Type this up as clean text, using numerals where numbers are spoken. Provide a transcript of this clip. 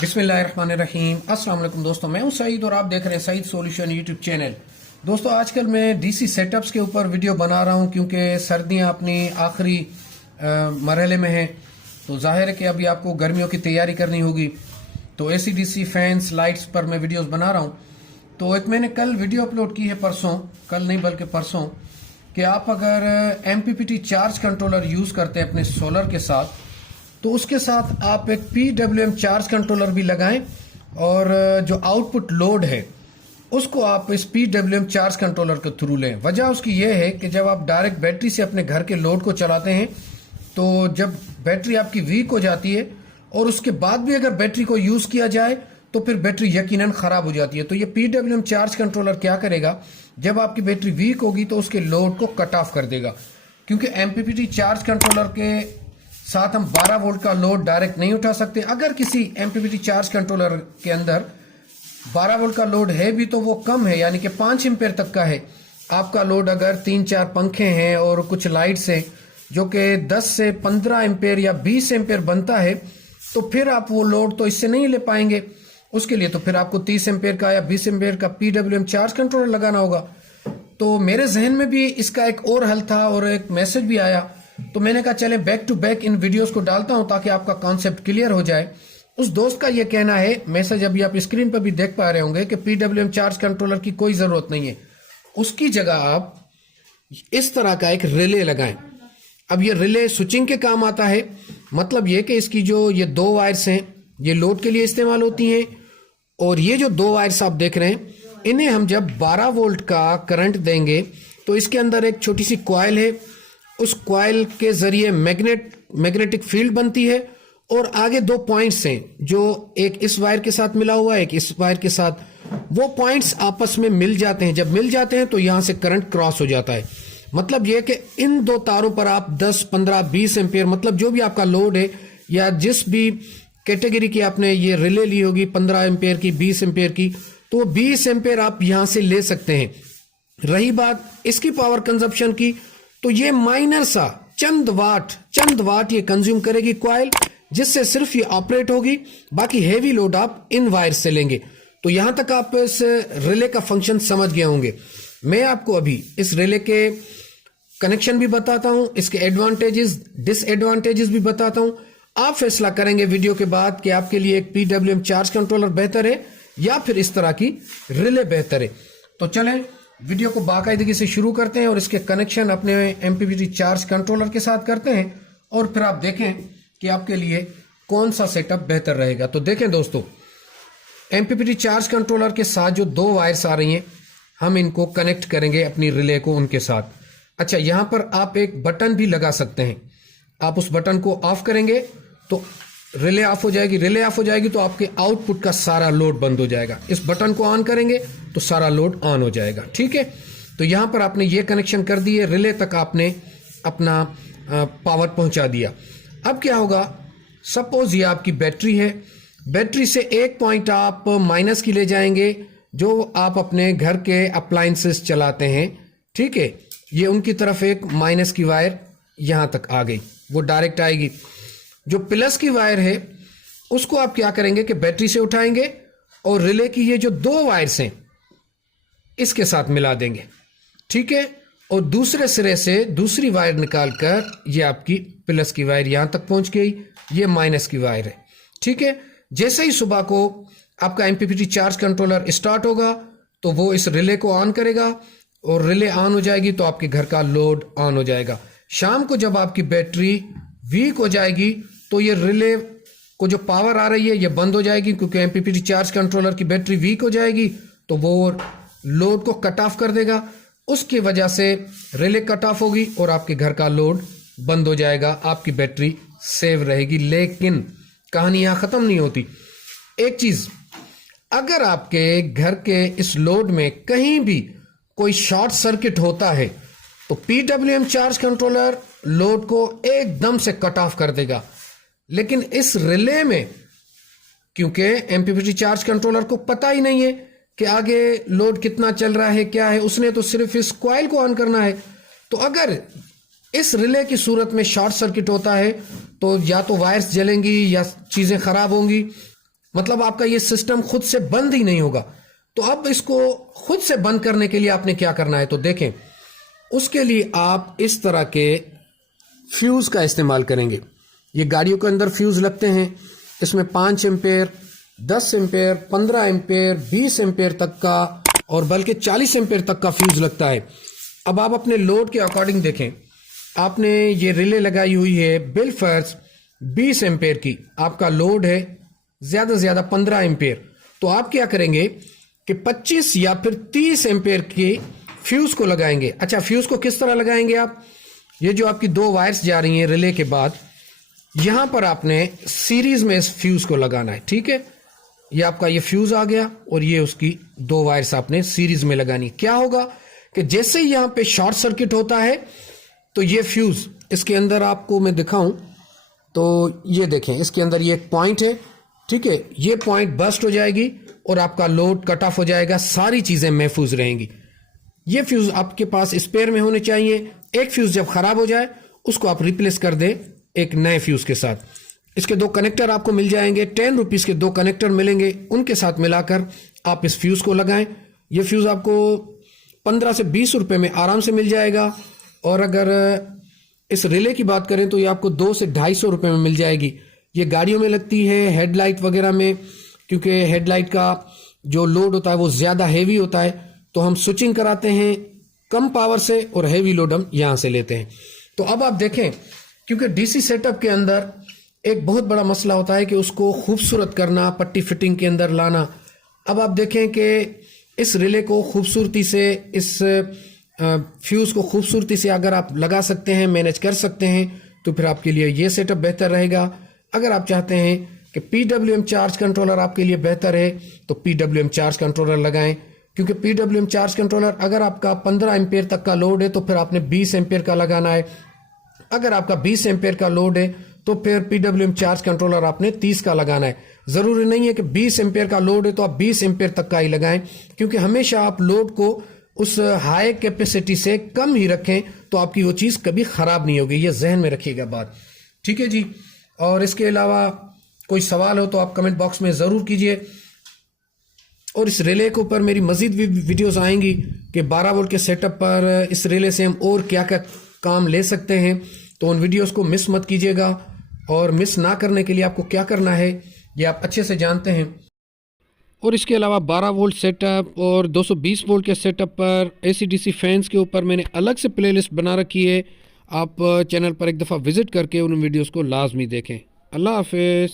बिस्मिल्लाहिर्रहमानिर्रहीम। अस्सलाम वालेकुम दोस्तों, मैं हूं सईद और आप देख रहे हैं सईद सॉल्यूशन यूट्यूब चैनल। दोस्तों आजकल मैं डीसी सेटअप्स के ऊपर वीडियो बना रहा हूं क्योंकि सर्दियां अपनी आखिरी मरहले में हैं, तो जाहिर है कि अभी आपको गर्मियों की तैयारी करनी होगी। तो एसी डीसी फैंस लाइट्स पर मैं वीडियोस बना रहा हूं। तो एक मैंने कल वीडियो अपलोड की है, परसों, कल नहीं बल्कि परसों, कि आप अगर एमपीपीटी चार्ज कंट्रोलर यूज करते हैं अपने सोलर के साथ, तो उसके साथ आप एक पीडब्ल्यूएम चार्ज कंट्रोलर भी लगाएं और जो आउटपुट लोड है उसको आप इस पीडब्ल्यूएम चार्ज कंट्रोलर के थ्रू लें। वजह उसकी यह है कि जब आप डायरेक्ट बैटरी से अपने घर के लोड को चलाते हैं तो जब बैटरी आपकी वीक हो जाती है और उसके बाद भी अगर बैटरी को यूज किया जाए तो फिर बैटरी यकीनन खराब हो जाती है। तो ये पीडब्ल्यूएम चार्ज कंट्रोलर क्या करेगा, जब आपकी बैटरी वीक होगी तो उसके लोड को कट ऑफ कर देगा। क्योंकि एमपीपीटी चार्ज कंट्रोलर के साथ हम 12 वोल्ट का लोड डायरेक्ट नहीं उठा सकते। अगर किसी एमपीपीटी चार्ज कंट्रोलर के अंदर 12 वोल्ट का लोड है भी तो वो कम है, यानी कि 5 एम्पेयर तक का है। आपका लोड अगर 3-4 पंखे हैं और कुछ लाइट्स हैं जो कि 10 से 15 एम्पेयर या 20 एम्पेयर बनता है, तो फिर आप वो लोड तो इससे नहीं ले पाएंगे। उसके लिए तो फिर आपको 30 एम्पेयर का या 20 एम्पेयर का पीडब्ल्यूएम चार्ज कंट्रोलर लगाना होगा। तो मेरे जहन में भी इसका एक और हल था और एक मैसेज भी आया, तो मैंने कहा चले बैक टू बैक इन वीडियोस को डालता हूं ताकि आपका कॉन्सेप्ट क्लियर हो जाए। उस दोस्त का यह कहना है, मैसेज अभी आप स्क्रीन पर भी देख पा रहे होंगे, कि पीडब्ल्यूएम चार्ज कंट्रोलर की कोई जरूरत नहीं है, उसकी जगह आप इस तरह का एक रिले लगाएं। अब ये रिले स्विचिंग के काम आता है। मतलब ये कि इसकी जो ये 2 वायर्स हैं ये लोड के लिए इस्तेमाल होती हैं, और ये जो 2 वायर्स आप देख रहे हैं इन्हें हम जब 12 वोल्ट का करंट देंगे तो इसके अंदर एक छोटी सी कॉइल है, उस कॉइल के जरिए मैग्नेटिक फील्ड बनती है, और आगे 2 पॉइंट्स हैं जो एक इस वायर के साथ मिला हुआ है, एक इस वायर के साथ। वो पॉइंट्स आपस में मिल जाते हैं, जब मिल जाते हैं तो यहां से करंट क्रॉस हो जाता है। मतलब यह कि इन 2 तारों पर आप 10, 15, 20 एम्पियर, मतलब जो भी आपका लोड है या जिस भी कैटेगरी की आपने ये रिले ली होगी, 15 एम्पियर की, 20 एम्पियर की, तो वो 20 एम्पियर आप यहां से ले सकते हैं। रही बात इसकी पावर कंजप्शन की, तो ये माइनर सा चंद वाट ये कंज्यूम करेगी कॉइल, जिससे सिर्फ ये ऑपरेट होगी। बाकी हेवी लोड आप इन वायर से लेंगे। तो यहां तक आप इस रिले का फंक्शन समझ गए होंगे। मैं आपको अभी इस रिले के कनेक्शन भी बताता हूं, इसके एडवांटेजेस डिसएडवांटेजेस भी बताता हूं। आप फैसला करेंगे वीडियो के बाद कि आपके लिए एक पीडब्ल्यूएम चार्ज कंट्रोलर बेहतर है या फिर इस तरह की रिले बेहतर है। तो चलें वीडियो को बाकायदगी से शुरू करते हैं और इसके कनेक्शन अपने एमपीपीटी चार्ज कंट्रोलर के साथ करते हैं, और फिर आप देखें कि आपके लिए कौन सा सेटअप बेहतर रहेगा। तो देखें दोस्तों, एमपीपीटी चार्ज कंट्रोलर के साथ जो 2 वायर्स आ रही हैं, हम इनको कनेक्ट करेंगे अपनी रिले को उनके साथ। अच्छा, यहां पर आप एक बटन भी लगा सकते हैं। आप उस बटन को ऑफ करेंगे तो रिले ऑफ हो जाएगी। रिले ऑफ हो जाएगी तो आपके आउटपुट का सारा लोड बंद हो जाएगा। इस बटन को ऑन करेंगे तो सारा लोड ऑन हो जाएगा। ठीक है, तो यहां पर आपने ये कनेक्शन कर दिए, रिले तक आपने अपना पावर पहुंचा दिया। अब क्या होगा, सपोज ये आपकी बैटरी है, बैटरी से एक पॉइंट आप माइनस की ले जाएंगे जो आप अपने घर के अप्लायंसेस चलाते हैं। ठीक है, ये उनकी तरफ एक माइनस की वायर यहां तक आ गई, वो डायरेक्ट आएगी। जो प्लस की वायर है उसको आप क्या करेंगे कि बैटरी से उठाएंगे और रिले की ये जो 2 वायर्स हैं इसके साथ मिला देंगे। ठीक है, और दूसरे सिरे से दूसरी वायर निकालकर ये आपकी प्लस की वायर यहां तक पहुंच गई, ये माइनस की वायर है। ठीक है, जैसे ही सुबह को आपका एमपीपीटी चार्ज कंट्रोलर स्टार्ट होगा तो वो इस रिले को ऑन करेगा, और रिले ऑन हो जाएगी तो आपके घर का लोड ऑन हो जाएगा। शाम को जब आपकी बैटरी वीक हो जाएगी तो ये रिले को जो पावर आ रही है ये बंद हो जाएगी, क्योंकि एमपीपीटी चार्ज कंट्रोलर की बैटरी वीक हो जाएगी तो वो लोड को कट ऑफ कर देगा। उसकी वजह से रिले कट ऑफ होगी और आपके घर का लोड बंद हो जाएगा, आपकी बैटरी सेव रहेगी। लेकिन कहानी यहां खत्म नहीं होती। एक चीज, अगर आपके घर के इस लोड में कहीं भी कोई शॉर्ट सर्किट होता है तो पीडब्ल्यूएम चार्ज कंट्रोलर लोड को एकदम से कट ऑफ कर देगा। लेकिन इस रिले में, क्योंकि एमपीपीटी चार्ज कंट्रोलर को पता ही नहीं है कि आगे लोड कितना चल रहा है, क्या है, उसने तो सिर्फ इस कॉइल को ऑन करना है। तो अगर इस रिले की सूरत में शॉर्ट सर्किट होता है तो या तो वायर्स जलेंगी या चीजें खराब होंगी। मतलब आपका ये सिस्टम खुद से बंद ही नहीं होगा। तो अब इसको खुद से बंद करने के लिए आपने क्या करना है, तो देखें, उसके लिए आप इस तरह के फ्यूज का इस्तेमाल करेंगे। ये गाड़ियों के अंदर फ्यूज लगते हैं, इसमें 5 एम्पेयर, 10 एम्पेयर, 15 एम्पेयर, 20 एम्पेयर तक का और बल्कि 40 एम्पेयर तक का फ्यूज लगता है। अब आप अपने लोड के अकॉर्डिंग देखें, आपने ये रिले लगाई हुई है बिल फर्ज 20 एम्पेयर की, आपका लोड है ज्यादा से ज्यादा 15 एम्पेयर। तो आप क्या करेंगे कि 25 या फिर 30 एम्पेयर के फ्यूज को लगाएंगे। अच्छा, फ्यूज को किस तरह लगाएंगे आप, ये जो आपकी 2 वायर्स जा रही हैं रिले के बाद, यहां पर आपने सीरीज में इस फ्यूज को लगाना है। ठीक है, ये आपका ये फ्यूज आ गया और ये उसकी 2 वायर्स आपने सीरीज में लगानी। क्या होगा कि जैसे ही यहां पे शॉर्ट सर्किट होता है तो ये फ्यूज इसके अंदर, आपको मैं दिखाऊं तो ये देखें, इसके अंदर ये एक पॉइंट है। ठीक है, ये पॉइंट बस्ट हो जाएगी और आपका लोड कट ऑफ हो जाएगा, सारी चीजें महफूज रहेंगी। ये फ्यूज आपके पास स्पेयर में होने चाहिए। एक फ्यूज जब खराब हो जाए उसको आप रिप्लेस कर दें एक नए फ्यूज के साथ। इसके 2 कनेक्टर आपको मिल जाएंगे, 10 रुपीज के 2 कनेक्टर मिलेंगे, उनके साथ मिलाकर आप इस फ्यूज को लगाएं। ये फ्यूज आपको 15 से 20 रुपए में आराम से मिल जाएगा। और अगर इस रिले की बात करें तो ये आपको 2 से 250 रुपए में मिल जाएगी। ये गाड़ियों में लगती है, हेडलाइट वगैरह में, क्योंकि हेडलाइट का जो लोड होता है वो ज्यादा हैवी होता है, तो हम स्विचिंग कराते हैं कम पावर से और हैवी लोड हम यहां से लेते हैं। तो अब आप देखें, क्योंकि डीसी सेटअप के अंदर एक बहुत बड़ा मसला होता है कि उसको खूबसूरत करना, पट्टी फिटिंग के अंदर लाना। अब आप देखें कि इस रिले को खूबसूरती से, इस फ्यूज को खूबसूरती से अगर आप लगा सकते हैं, मैनेज कर सकते हैं, तो फिर आपके लिए ये सेटअप बेहतर रहेगा। अगर आप चाहते हैं कि पीडब्ल्यूएम चार्ज कंट्रोलर आपके लिए बेहतर है तो पीडब्ल्यूएम चार्ज कंट्रोलर लगाएं, क्योंकि पीडब्ल्यूएम चार्ज कंट्रोलर अगर आपका 15 एम्पेयर तक का लोड है तो फिर आपने 20 एम्पेयर का लगाना है। अगर आपका 20 एम्पेयर का लोड है तो फिर पीडब्ल्यूएम चार्ज कंट्रोलर आपने 30 का लगाना है। जरूरी नहीं है कि 20 एम्पेयर का लोड है तो आप 20 एम्पेयर तक का ही लगाएं, क्योंकि हमेशा आप लोड को उस हाई कैपेसिटी से कम ही रखें तो आपकी वो चीज कभी खराब नहीं होगी। ये जहन में रखिएगा बात। ठीक है जी, और इसके अलावा कोई सवाल हो तो आप कमेंट बॉक्स में जरूर कीजिए। और इस रिले के ऊपर मेरी मजीद भी वीडियोस आएंगी कि 12 वोल्ट के सेटअप पर इस रिले से हम और क्या क्या काम ले सकते हैं, तो उन वीडियोस को मिस मत कीजिएगा। और मिस ना करने के लिए आपको क्या करना है ये आप अच्छे से जानते हैं। और इसके अलावा 12 वोल्ट सेटअप और 220 वोल्ट के सेटअप पर एसी-डीसी फैंस के ऊपर मैंने अलग से प्लेलिस्ट बना रखी है। आप चैनल पर एक दफ़ा विज़िट करके उन वीडियोस को लाजमी देखें। अल्लाह हाफिज़।